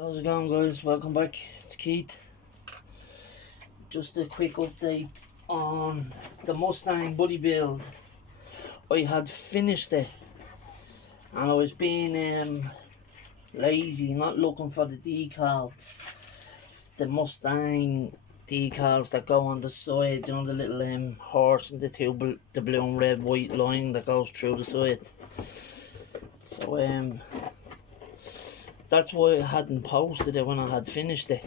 How's it going, guys? Welcome back. It's Keith. Just a quick update on the Mustang body build. I had finished it and I was being lazy, not looking for the decals. The Mustang decals that go on the side, you know, the little horse and the blue and red white line that goes through the side. So that's why I hadn't posted it when I had finished it.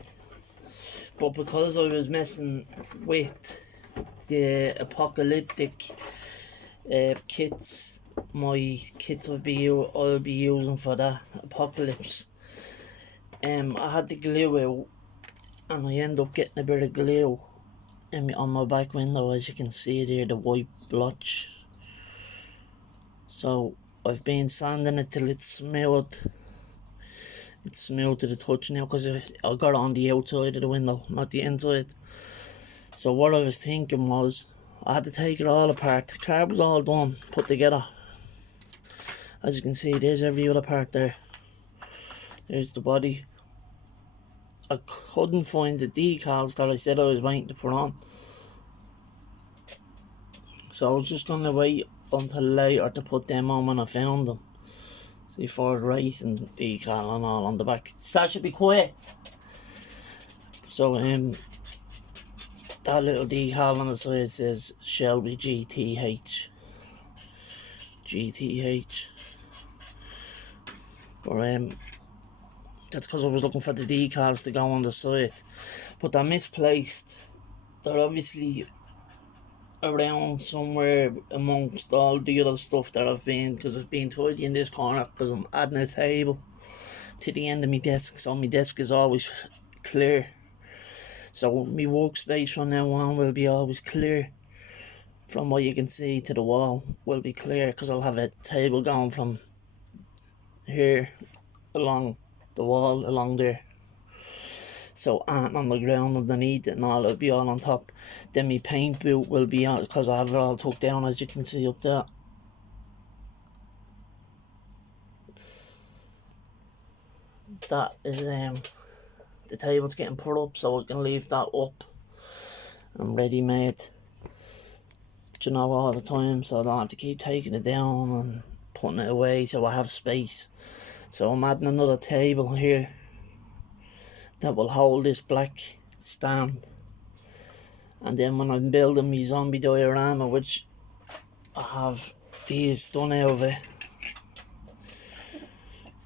But because I was messing with the apocalyptic kits, my kits I'll be using for that apocalypse, I had the glue out and I ended up getting a bit of glue on my back window, as you can see there, the white blotch. So I've been sanding it till it's smooth. It's smooth to the touch now because I got it on the outside of the window, not the inside. So what I was thinking was, I had to take it all apart. The car was all done, put together. As you can see, there's every other part there. There's the body. I couldn't find the decals that I said I was waiting to put on. So I was just going to wait until later to put them on when I found them. See, Ford Racing decal and all on the back. That should be quiet. So that little decal on the side says Shelby GTH. But that's because I was looking for the decals to go on the side, but they're misplaced. They're obviously around somewhere amongst all the other stuff that I've been, because I've been tidy in this corner because I'm adding a table to the end of my desk, so my desk is always clear. So my workspace from now on will be always clear. From what you can see to the wall will be clear, because I'll have a table going from here along the wall along there. So on the ground underneath it and all, it'll be all on top. Then my paint boot will be on, because I have it all tucked down, as you can see up there. That is the table's getting put up, so I can leave that up and ready made, you know, all the time, so I don't have to keep taking it down and putting it away, so I have space. So I'm adding another table here that will hold this black stand. And then when I'm building my zombie diorama, which I have these done out of it,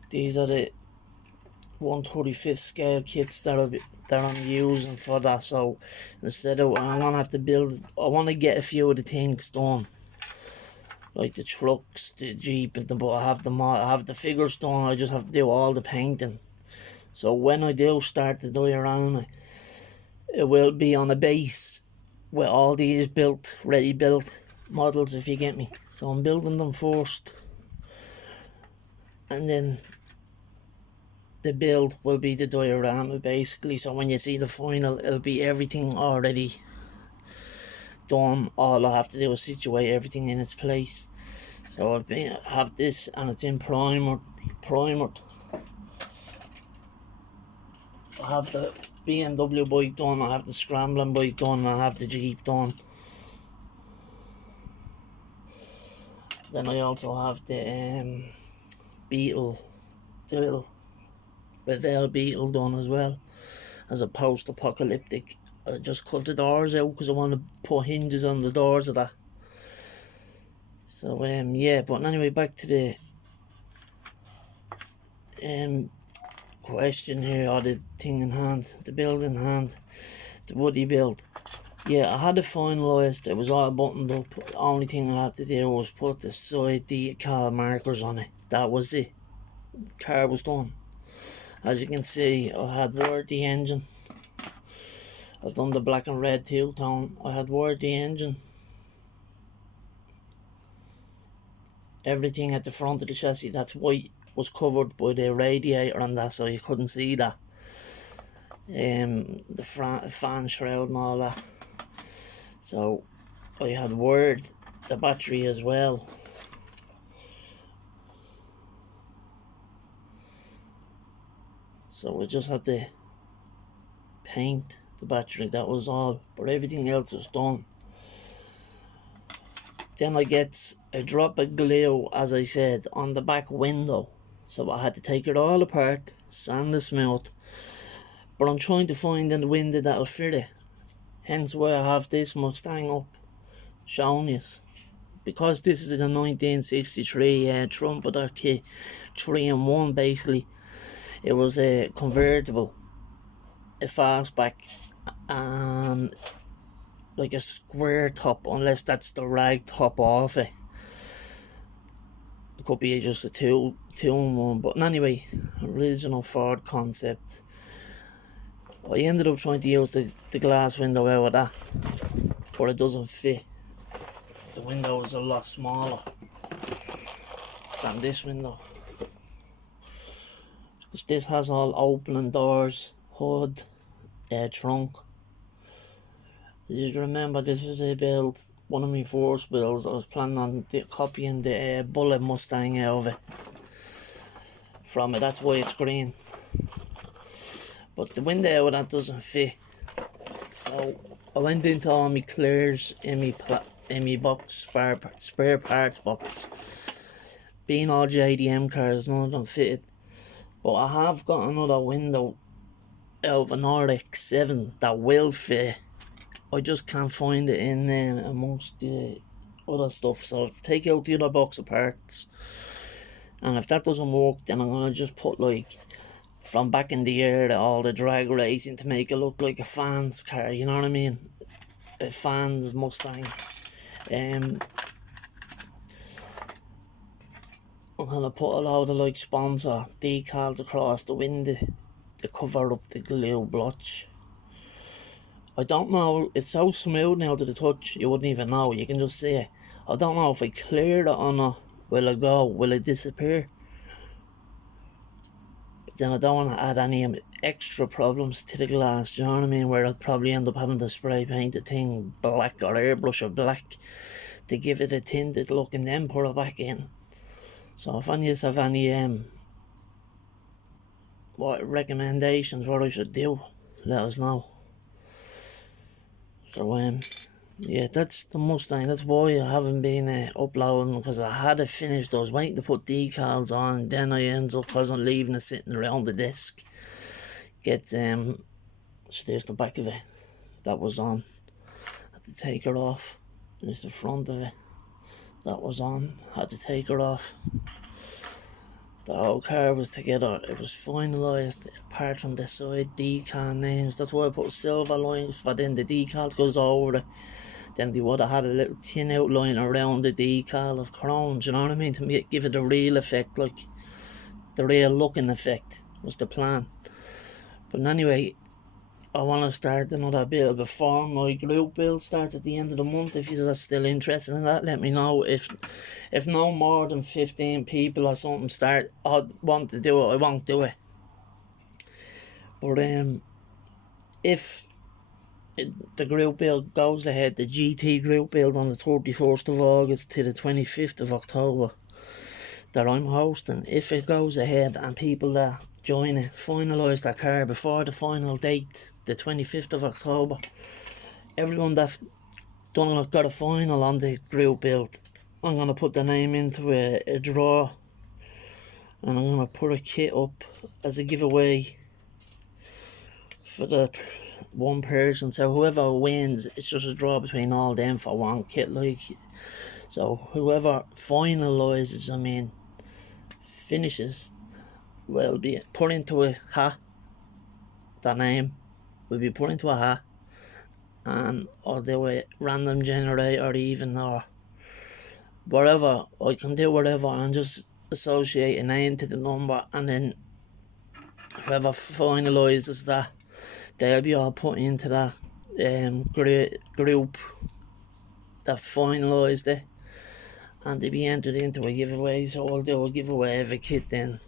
these are the 1/35 scale kits that I'm using for that. So instead of, I want to get a few of the things done, like the trucks, the Jeep, but I have them all. I have the figures done. I just have to do all the painting. So when I do start the diorama, it will be on a base with all these ready built models, if you get me. So I'm building them first, and then the build will be the diorama, basically. So when you see the final, it'll be everything already done. All I have to do is situate everything in its place. So I have this, and it's in primered. I have the BMW bike done, I have the scrambling bike done, I have the Jeep done. Then I also have the Beetle, the little Revell Beetle done as well, as a post-apocalyptic. I just cut the doors out because I want to put hinges on the doors of that. So yeah, but anyway, back to the question here, or the thing in hand, the build in hand, the woody build. Yeah, I had it finalised, it was all buttoned up. The only thing I had to do was put the side decal markers on it. That was it. The car was done. As you can see, I had wired the engine. I've done the black and red two-tone. I had wired the engine. Everything at the front of the chassis that's white was covered by the radiator and that, so you couldn't see that. The fan shroud and all that. So I had wired the battery as well. So we just had to paint the battery, that was all, but everything else was done. Then I get a drop of glue, as I said, on the back window, so I had to take it all apart, sand it smooth, but I'm trying to find a window that'll fit it, hence why I have this Mustang up showing you. Because this is a 1963 trumpeter kit, 3-in-1 basically. It was a convertible, a fastback, and like a square top, unless that's the rag top off it. It could be just a two-in-one, but anyway, original Ford concept. I ended up trying to use the glass window out of that, but it doesn't fit. The window is a lot smaller than this window. Because this has all opening doors, hood, trunk. You remember this was a build, one of my first builds. I was planning on copying the Bullet Mustang out of it. From it, that's why it's green. But the window out of that doesn't fit. So I went into all my clears in my box, spare parts box. Being all JDM cars, none of them fitted. But I have got another window out of an RX-7 that will fit. I just can't find it in amongst the other stuff. So I have to take out the other box of parts. And if that doesn't work, then I'm going to just put like from back in the era all the drag racing to make it look like a fan's car, you know what I mean? A fan's Mustang. I'm gonna put a load of like sponsor decals across the window to cover up the glue blotch. I don't know, it's so smooth now to the touch, you wouldn't even know, you can just see it. I don't know if I clear it or not. Will it go? Will it disappear? But then I don't want to add any extra problems to the glass, you know what I mean? Where I'd probably end up having to spray paint the thing black or airbrush or black to give it a tinted look and then put it back in. So if any of you have any what recommendations what I should do, let us know. So yeah, that's the Mustang. That's why I haven't been uploading, because I had it finished. I was waiting to put decals on, and then I ended up, because I'm leaving it sitting around the desk, get so there's the back of it that was on. Had to take it off. There's the front of it that was on. Had to take it off. The whole car was together. It was finalised apart from the side decal names. That's why I put silver lines, for then the decals goes over it. Then they would have had a little thin outline around the decal of chrome, do you know what I mean? To give it a real effect, like the real looking effect was the plan. But anyway, I want to start another build before my group build starts at the end of the month. If you're still interested in that, let me know. If no more than 15 people or something start, I want to do it, I won't do it. But if the group build goes ahead, the GT group build on the 31st of August to the 25th of October that I'm hosting, if it goes ahead and people that join it finalise their car before the final date, the 25th of October, everyone that got a final on the group build, I'm going to put the name into a draw, and I'm going to put a kit up as a giveaway for the one person. So whoever wins, it's just a draw between all them for one kit, like. So whoever finalises, finishes, will be put into a hat. Their name will be put into a hat, and or do a random generator even, or whatever. I can do whatever and just associate a name to the number, and then whoever finalises that, they'll be all put into that group that finalised it, and they'll be entered into a giveaway. So I'll do a giveaway of a kit then.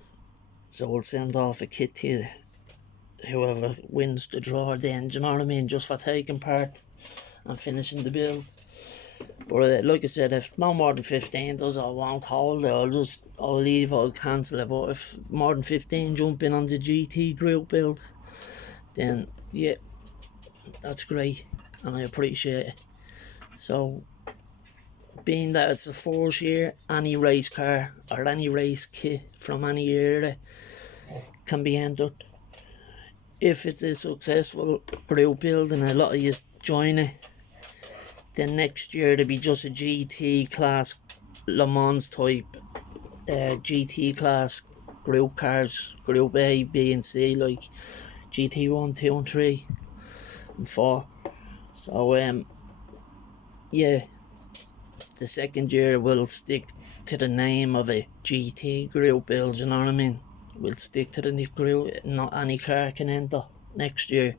So we'll send off a kit to whoever wins the draw then, do you know what I mean? Just for taking part and finishing the build. But like I said, if no more than 15 does, I won't hold it. I'll leave, I'll cancel it. But if more than 15 jump in on the GT group build, then yeah, that's great, and I appreciate it. So, being that it's the first year, any race car or any race kit from any era can be entered. If it's a successful group build and a lot of you join it, then next year there'll be just a GT class Le Mans type GT class group cars, group A, B and C, like GT 1, 2 and 3 and 4. So yeah, the second year we'll stick to the name of a GT group build, you know what I mean? We'll stick to the group, not any car can enter next year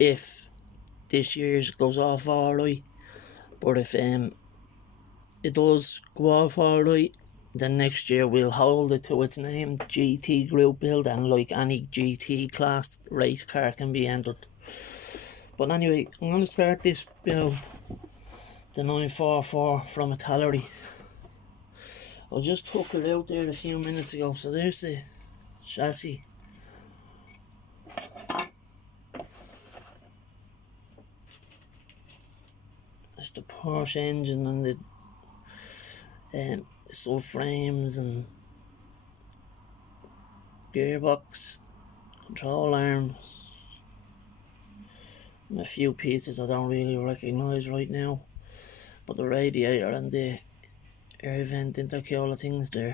if this year's goes off alright. But if it does go off alright, then next year we'll hold it to its name, GT group build, and like any GT class race car can be entered. But anyway, I'm going to start this build, the 944 from Italy. I just took it out there a few minutes ago, so there's the chassis. It's the Porsche engine and the subframes and gearbox, control arms, and a few pieces I don't really recognise right now, but the radiator and the air vent intercooler things there.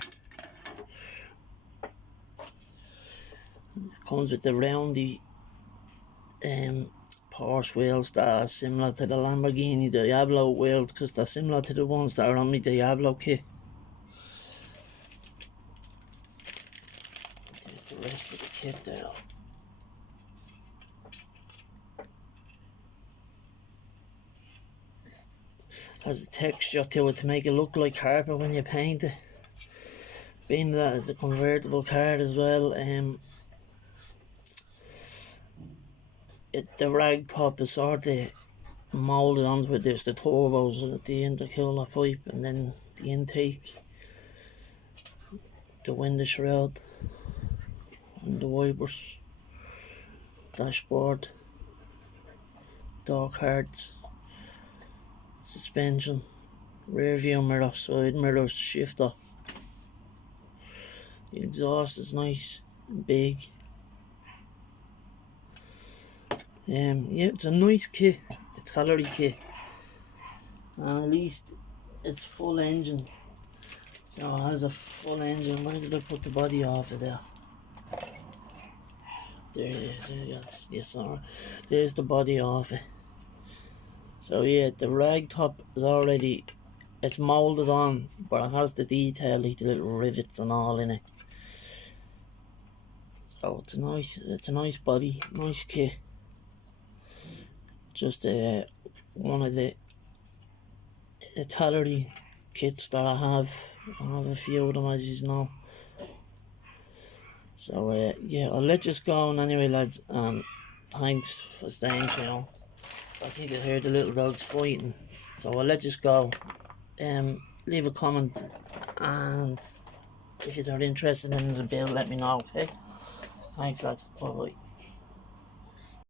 Comes with the roundy Porsche wheels that are similar to the Lamborghini Diablo wheels, because they're similar to the ones that are on my Diablo kit. There's the rest of the kit there. Has a texture to it to make it look like carpet when you paint it. Being that it's a convertible car as well, the rag top is sort of moulded onto it. There's the turbos, the intercooler pipe, and then the intake, the window shroud, and the wipers, dashboard, door cards, suspension, rear view mirror, side mirrors, shifter. The exhaust is nice and big. Yeah, it's a nice kit, Italy kit, and at least it's full engine. So it has a full engine. Where did I put the body off of there? There it is. Yes, sorry. There's the body off it. So yeah, the rag top is already, it's moulded on, but it has the detail, like the little rivets and all in it. So it's a nice body, nice kit. Just one of the Italy kits that I have a few of them, as you know. So yeah, I'll let you go on anyway, lads, and thanks for staying tuned. I think I heard the little dogs fighting, so I'll let you go. Leave a comment, and if you're interested in the build, let me know, okay? Thanks, lads. Bye bye.